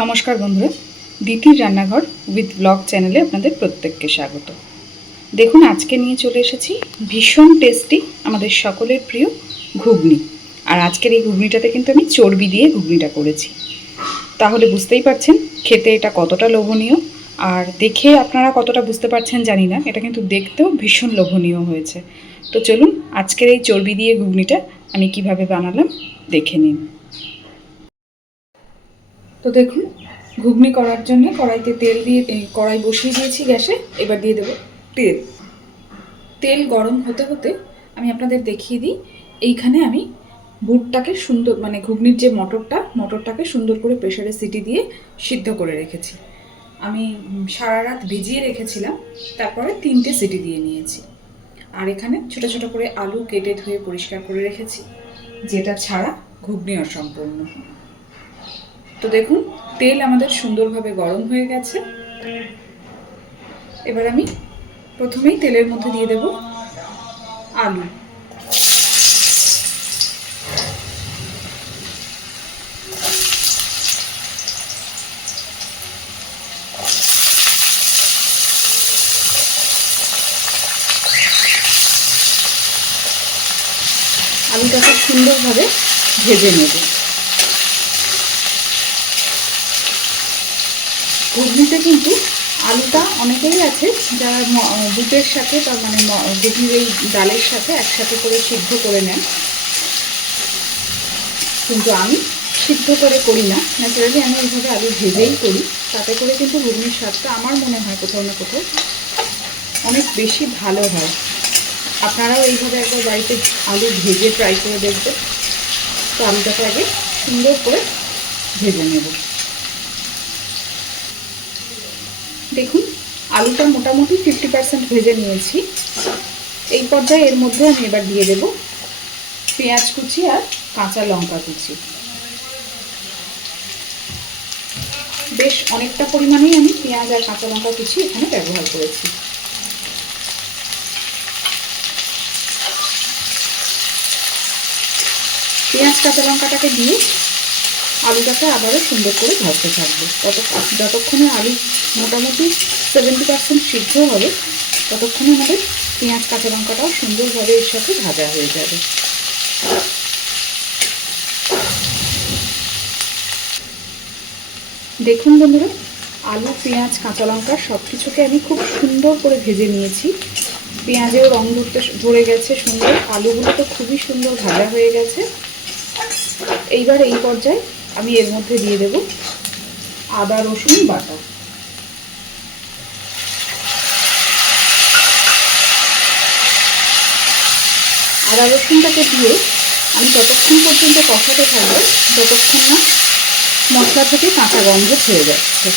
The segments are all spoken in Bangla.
নমস্কার বন্ধুরা, দিতির রান্নাঘর উইথ ব্লগ চ্যানেলে আপনাদের প্রত্যেককে স্বাগত। দেখুন, আজকে নিয়ে চলে এসেছি ভীষণ টেস্টি আমাদের সকলের প্রিয় ঘুগনি। আর আজকের এই ঘুগনিটাতে কিন্তু আমি চর্বি দিয়ে ঘুগনিটা করেছি। তাহলে বুঝতেই পারছেন খেতে এটা কতটা লোভনীয়, আর দেখে আপনারা কতটা বুঝতে পারছেন জানি না, এটা কিন্তু দেখতেও ভীষণ লোভনীয় হয়েছে। তো চলুন আজকের এই চর্বি দিয়ে ঘুগনিটা আমি কিভাবে বানালাম দেখে নিন। তো দেখুন, ঘুগনি করার জন্য কড়াইতে তেল দিয়ে কড়াই বসিয়ে দিয়েছি গ্যাসে। এবার দিয়ে দেবো তেল। তেল গরম হতে হতে আমি আপনাদের দেখিয়ে দিই, এইখানে আমি বুটটাকে সুন্দর ঘুগনির যে মটরটাকে সুন্দর করে প্রেসারে সিটি দিয়ে সিদ্ধ করে রেখেছি। আমি সারা রাত ভিজিয়ে রেখেছিলাম, তারপরে 3টে সিটি দিয়ে নিয়েছি। আর এখানে ছোট ছোট করে আলু কেটে ধুয়ে পরিষ্কার করে রেখেছি, যেটা ছাড়া ঘুগনি অসম্পূর্ণ। তো দেখুন, তেল আমাদের সুন্দরভাবে গরম হয়ে গেছে। এবার আমি প্রথমেই তেলের মধ্যে দিয়ে দেব আলু। আলুটাকে সুন্দরভাবে ভেজে নেব। ঘুগনিতে কিন্তু আলুটা অনেকেই আছে যারা বুটের সাথে তার ঘুগনির এই ডালের সাথে একসাথে করে সিদ্ধ করে নেন, কিন্তু আমি সিদ্ধ করে করি না। ন্যাচারালি আমি এইভাবে আলু ভেজেই করি। তাতে করে কিন্তু ঘুগনির স্বাদটা আমার মনে হয় কোথাও না কোথাও অনেক বেশি ভালো হয়। আপনারাও এইভাবে একবার বাড়িতে আলু ভেজে ট্রাই করে দেখবেন। তো আলুটাকে আগে সুন্দর করে ভেজে নেব। দেখুন, আলুটা মোটামুটি 50% ভেজে নিয়েছি। এই পর্যায়ে এর মধ্যে আমি এবার দিয়ে দেব পেঁয়াজ কুচি আর কাঁচা লঙ্কা কুচি। বেশ অনেকটা পরিমাণেই আমি পেঁয়াজ আর কাঁচা লঙ্কা কুচি এখানে ব্যবহার করেছি। পেঁয়াজ কাঁচা লঙ্কাটাকে দিয়ে আলুটাকে আবারও সুন্দর করে ভাজতে থাকবো। যতক্ষণে আলু মোটামুটি 70% সিদ্ধ হবে, ততক্ষণে আমাদের পেঁয়াজ কাঁচা লঙ্কাটাও সুন্দরভাবে এর সাথে ভাজা হয়ে যাবে। দেখুন বন্ধুরা, আলু পেঁয়াজ কাঁচা লঙ্কা সব কিছুকে আমি খুব সুন্দর করে ভেজে নিয়েছি। পেঁয়াজেও রং ধরে গেছে সুন্দর, আলুগুলো তো খুবই সুন্দর ভাজা হয়ে গেছে। এইবার এই পর্যায়ে আমি এর মধ্যে দিয়ে দেব আদা রসুন বাটা। আদা রসুনটাকে দিয়ে আমি ততক্ষণ পর্যন্ত কষাতে থাকবো যতক্ষণ না মশলা থেকে কাঁচা গন্ধ ছেড়ে যাচ্ছে।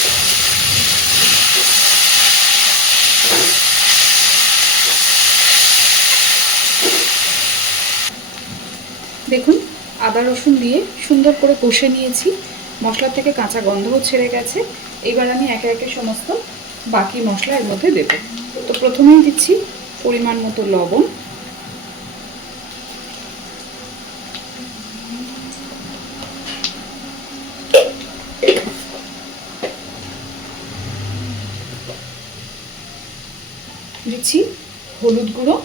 দেখুন, আদা রসুন দিয়ে সুন্দর করে কষে নিয়েছি, মশলা থেকে কাঁচা গন্ধও ছেড়ে গেছে। এবার আমি একে একে সমস্ত বাকি মশলা এর মধ্যে দেব। তো প্রথমেই দিচ্ছি পরিমাণ মতো লবণ, দিচ্ছি হলুদ গুঁড়ো,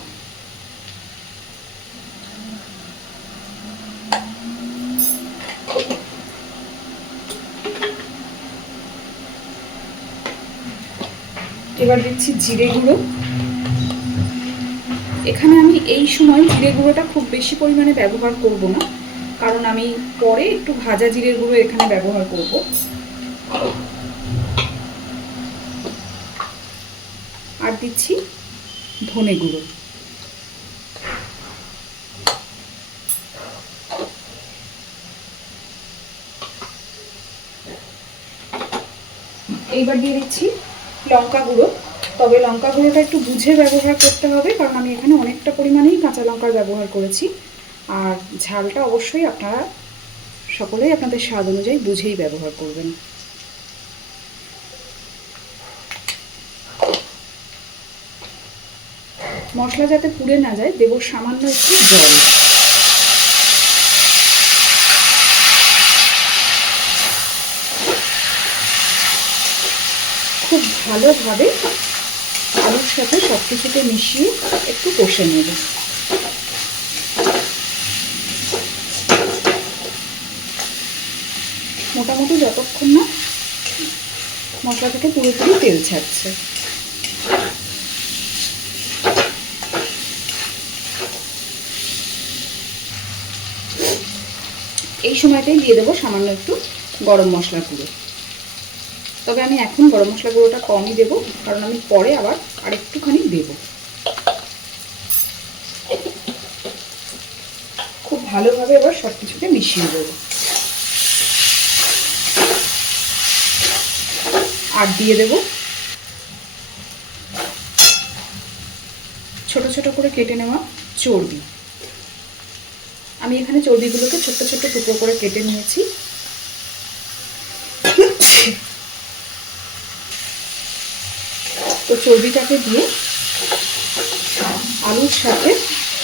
এবার দিচ্ছি জিরে গুঁড়ো। এখানে আমি এই সময় জিরে গুঁড়োটা খুব বেশি পরিমাণে ব্যবহার করব না, কারণ আমি পরে একটু ভাজা জিরের গুঁড়ো এখানে ব্যবহার করব। আর দিচ্ছি ধনে গুঁড়ো। এইবার দিয়ে দিচ্ছি লঙ্কা গুঁড়ো। তবে লঙ্কা গুঁড়োটা একটু বুঝে ব্যবহার করতে হবে, কারণ আমি এখানে অনেকটা পরিমাণেই কাঁচা লঙ্কার ব্যবহার করেছি। আর ঝালটা অবশ্যই আপনারা সকলেই আপনাদের স্বাদ অনুযায়ী বুঝেই ব্যবহার করবেন। মশলা যাতে পুড়ে না যায়, দেব সামান্য একটু জল। ভালোভাবে আলুর সাথে সব কিছুকে মিশিয়ে একটু কষে নেব। মোটামুটি যতক্ষণ না মশলা থেকে পুরোপুরি তেল ছাড়ছে। এই সময়টাই দিয়ে দেবো সামান্য একটু গরম মশলা গুঁড়ো। তবে আমি এখন গরম মশলা গুঁড়োটা কমই দেবো, কারণ আমি পরে আবার আরেকটুখানি দেবো। খুব ভালোভাবে এবার সব কিছুকে মিশিয়ে দেবো। আর দিয়ে দেবো ছোট ছোট করে কেটে নেওয়া চর্বি। আমি এখানে চর্বিগুলোকে ছোট্ট ছোট্ট টুকরো করে কেটে নিয়েছি। তো চর্বিটাকে দিয়ে আলুর সাথে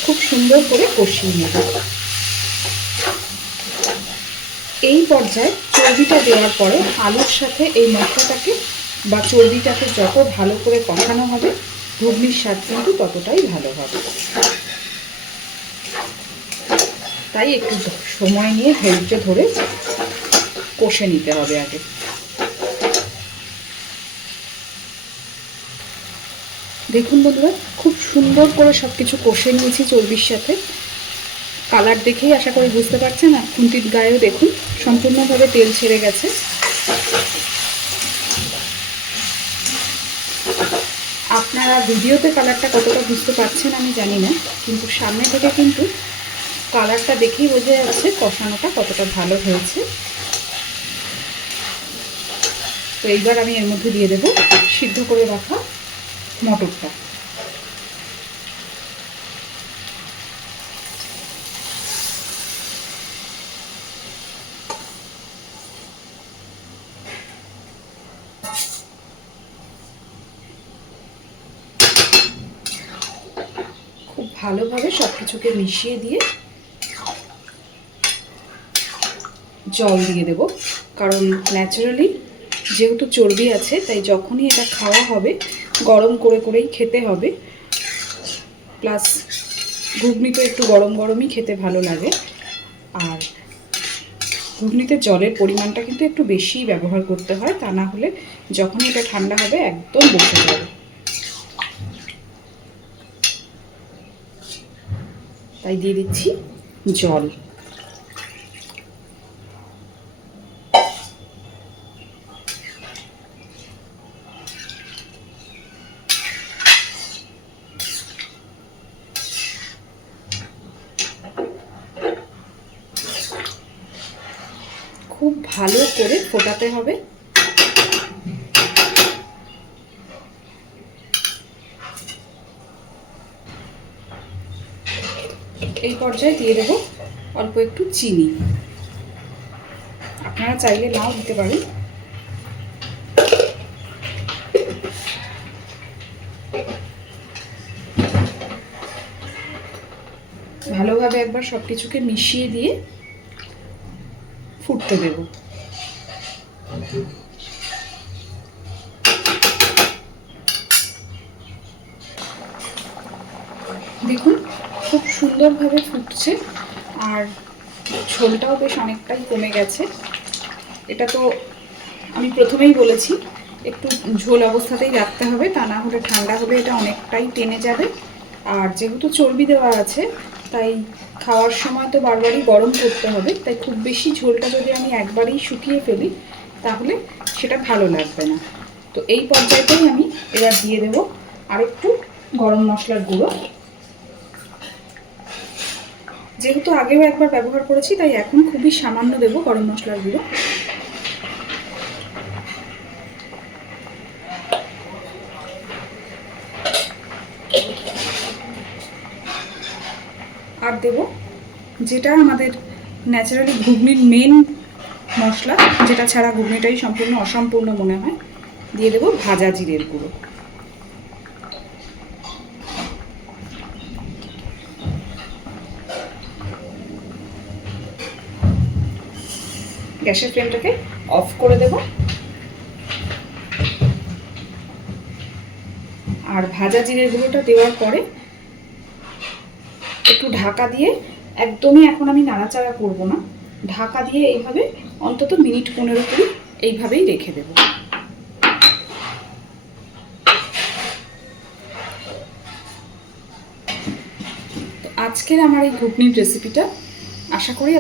খুব সুন্দর করে কষিয়ে নেব। এই পর্যায়ে চর্বিটা দেওয়ার পরে আলুর সাথে এই মশলাটাকে বা চর্বিটাকে যত ভালো করে কষানো হবে, ঘুগনির স্বাদ কিন্তু ততটাই ভালো হবে। তাই একটু সময় নিয়ে ধৈর্য ধরে কষে নিতে হবে আগে। দেখুন বন্ধুরা, খুব সুন্দর করে সব কিছু কষে নিয়েছি চর্বির সাথে। কালার দেখেই আশা করি বুঝতে পারছেন, আর খুন্তির গায়েও দেখুন সম্পূর্ণভাবে তেল ছেড়ে গেছে। আপনারা ভিডিওতে কালারটা কতটা বুঝতে পারছেন আমি জানি না, কিন্তু সামনে থেকে কিন্তু কালারটা দেখেই বোঝা যাচ্ছে কষানোটা কতটা ভালো হয়েছে। তো এইবার আমি এর মধ্যে দিয়ে দেবো সিদ্ধ করে রাখা মটরটা। খুব ভালোভাবে সব কিছুকে মিশিয়ে দিয়ে জল দিয়ে দেব, কারণ ন্যাচারালি যেহেতু চর্বি আছে তাই যখনই এটা খাওয়া হবে গরম করে করেই খেতে হবে। প্লাস ঘুগনি তো একটু গরম গরমই খেতে ভালো লাগে। আর ঘুগনিতে জলের পরিমাণটা কিন্তু একটু বেশিই ব্যবহার করতে হয়, তা না হলে যখন এটা ঠান্ডা হবে একদম বসে যাবে। তাই দিয়ে দিচ্ছি জল। খুব ভালো করে ফোটাতে হবে। এই পর্যায়ে দিয়ে দেবো অল্প একটু চিনি। আপনারা চাইলে নাও দিতে পারেন। ভালোভাবে একবার সব কিছুকে মিশিয়ে দিয়ে ফুটতে দেব। দেখুন খুব সুন্দরভাবে ফুটছে, আর ঝোলটাও বেশ অনেকটাই কমে গেছে। এটা তো আমি প্রথমেই বলেছি একটু ঝোল অবস্থাতেই রাখতে হবে, তা না হলে ঠান্ডা হলে এটা অনেকটাই টেনে যাবে। আর যেহেতু চর্বি দেওয়া আছে তাই খাওয়ার সময় তো বারবারই গরম করতে হবে, তাই খুব বেশি ঝোলটা যদি আমি একবারেই শুকিয়ে ফেলি তাহলে সেটা ভালো লাগবে না। তো এই পর্যায়েতেই আমি এবার দিয়ে দেবো আরেকটু গরম মশলার গুঁড়ো। যেহেতু আগেও একবার ব্যবহার করেছি তাই এখন খুবই সামান্য দেবো গরম মশলার গুঁড়ো। আর দেবো যেটা আমাদের ন্যাচারালি ঘুগনির মেন মশলা, যেটা ছাড়া ঘুগনিটাই সম্পূর্ণ অসম্পূর্ণ মনে হয়, দিয়ে দেবো ভাজা জিরের গুঁড়ো। গ্যাসের ফ্লেমটাকে অফ করে দেব। আর ভাজা জিরের গুঁড়োটা দেওয়ার পরে একটু ঢাকা দিয়ে, একদমই এখন আমি নাড়াচাড়া করব না, ঢাকা দিয়ে এইভাবে অন্তত মিনিট 15-20 এইভাবেই রেখে দেব। তো আজকের আমার এই ঘুগনির রেসিপিটা আশা করি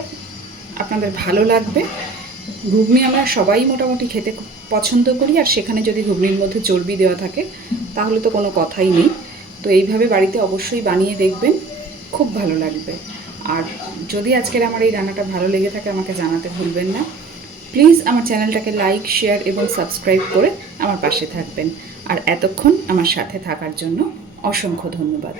আপনাদের ভালো লাগবে। ঘুগনি আমরা সবাই মোটামুটি খেতে পছন্দ করি, আর সেখানে যদি ঘুগনির মধ্যে চর্বি দেওয়া থাকে তাহলে তো কোনো কথাই নেই। তো এইভাবে বাড়িতে অবশ্যই বানিয়ে দেখবেন, খুব ভালো লাগবে। আর যদি আজকের আমার এই রান্নাটা ভালো লেগে থাকে আমাকে জানাতে ভুলবেন না। প্লিজ আমার চ্যানেলটাকে লাইক, শেয়ার এবং সাবস্ক্রাইব করে আমার পাশে থাকবেন। আর এতক্ষণ আমার সাথে থাকার জন্য অসংখ্য ধন্যবাদ।